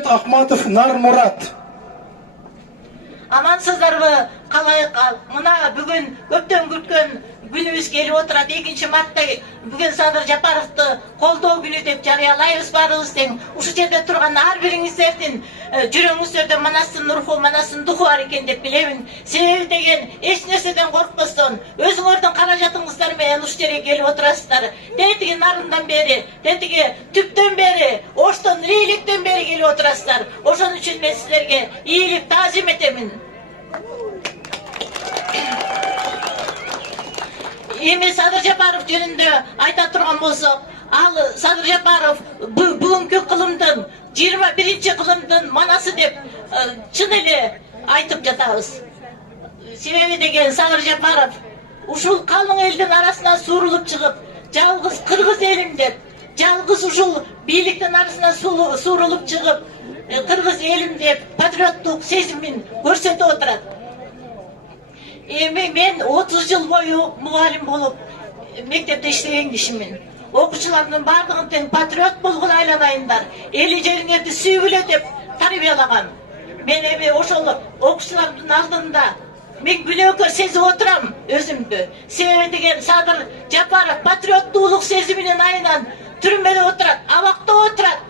Ахматов Нармурат. Амансыздарбы, қалайық ал? Мына бүгін көптен күткен күніміз келіп отырады. 2 мартта бүгін Садыр Жапаровты қолдау күні деп жариялаймыз барыңыз тең. Ушу жерде тұрған әрбіріңіздердің жүрегіңіздерде манасын руху, манасын духу бар екен деп білемін. Себебі деген еш нәрседен қорықпастан өзіңіздің қаражатыңыздар менен ушу жерге келіп отырасыздар. Тетіге нарындан бері, тетіге түптен бері, оштан ийликтен бері келіп отырасыздар. Ошон үчүн мен сіздерге ийлик таазим етемін. Эми Садыр Жапаров жөнүндө айта турган болсок, ал Садыр Жапаров бүгүнкү кылымдын 21-чи кылымдын манасы деп чын эле айтып жатабыз. Себеби деген Садыр Жапаров ушул калың элдин арасынан суурулуп чыгып, жалгыз кыргыз элим деп, жалгыз ушул бийликтин арасынан суурулуп чыгып, кыргыз элим деп патриоттук сезимин көрсөтүп отурат. Эми мен 30 жыл бою мугалим болуп мектепте иштеген кишимин. Окуучулардын бардыгын тең патриот болгону айланайындар, эли жериңерди сүйгүлө деп тарбиялагам. Мен эми ошол окуучулардын алдында мен күнөөкөр сезип отурам өзүмдү. Себеби деген Садыр Жапаров патриоттуулук сезиминин айынан түрмөдө отурат, абакта отурат.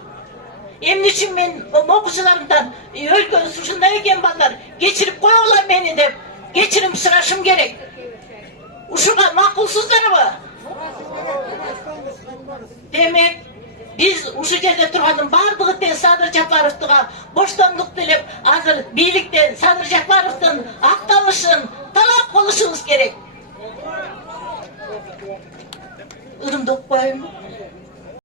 Эмне үчүн мен окуучуларымдан өлкөнүз ушундай экен балдар, кечирип койгула мени деп кечирим сурашым керек. Ушуга макулсуздарбы? Демек, биз ушу жерде тургандын бардыгы тең Садыр Жапаровтуга боштондук тилеп, азыр бийликтен Садыр Жапаровдун акталышын талап кылышыбыз керек. Ырымды укпайбы?